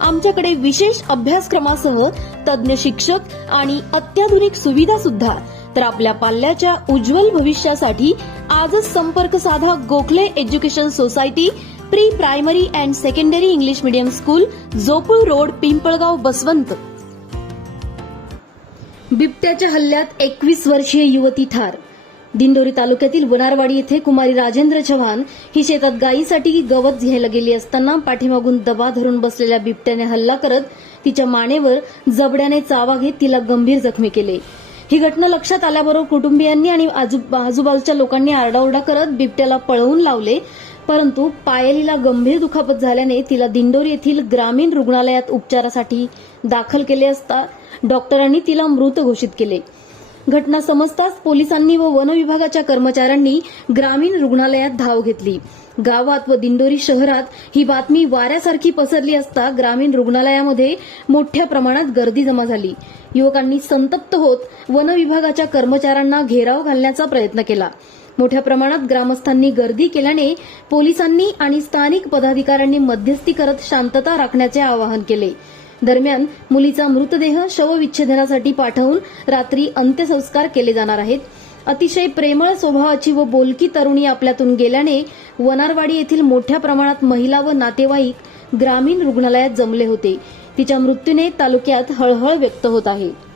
आमच्याकडे विशेष अभ्यासक्रमासह तज्ज्ञ शिक्षक आणि अत्याधुनिक सुविधा सुद्धा. तर आपल्या पाल्याच्या उज्ज्वल भविष्यासाठी आजच संपर्क साधा Gokhale education society pre primary and secondary English medium school Jopul road Pimpalgaon Baswant. बिबट्याच्या हल्ल्यात एकवीस वर्षीय युवती ठार. दिंडोरी तालुक्यातील वनारवाडी येथे कुमारी राजेंद्र चव्हाण ही शेतात गायीसाठी गवत घ्यायला गेली असताना पाठीमागून दबा धरून बसलेल्या बिबट्याने हल्ला करत तिच्या मानेवर जबड्याने चावा घेत तिला गंभीर जखमी केले. ही घटना लक्षात आल्याबरोबर कुटुंबियांनी आणि आजूबाजूच्या लोकांनी आरडाओरडा करत बिबट्याला पळवून लावले परंतु पायलीला गंभीर दुखापत झाल्याने तिला दिंडोरी येथील ग्रामीण रुग्णालयात उपचारासाठी दाखल केले असता डॉक्टरांनी तिला मृत घोषित केले. घटना समजताच पोलिसांनी व वन विभागाच्या कर्मचाऱ्यांनी ग्रामीण रुग्णालयात धाव घेतली. गावात व दिंडोरी शहरात ही बातमी वाऱ्यासारखी पसरली असता ग्रामीण रुग्णालयामध्ये मोठ्या प्रमाणात गर्दी जमा झाली. युवकांनी संतप्त होत वन विभागाच्या कर्मचाऱ्यांना घेराव घालण्याचा प्रयत्न केला. मोठ्या प्रमाणात ग्रामस्थांनी गर्दी केल्याने पोलिसांनी आणि स्थानिक पदाधिकाऱ्यांनी मध्यस्थी करत शांतता राखण्याचे आवाहन केले. दरम्यान मुलीचा मृतदेह शवविच्छेदनासाठी पाठवून रात्री अंत्यसंस्कार केले जाणार आहेत. अतिशय प्रेमळ स्वभावाची व बोलकी तरुणी आपल्यातून गेल्याने वनारवाडी येथील मोठ्या प्रमाणात महिला व नातेवाईक ग्रामीण रुग्णालयात जमले होते. तिच्या मृत्यूने तालुक्यात हळहळ व्यक्त होत आहे.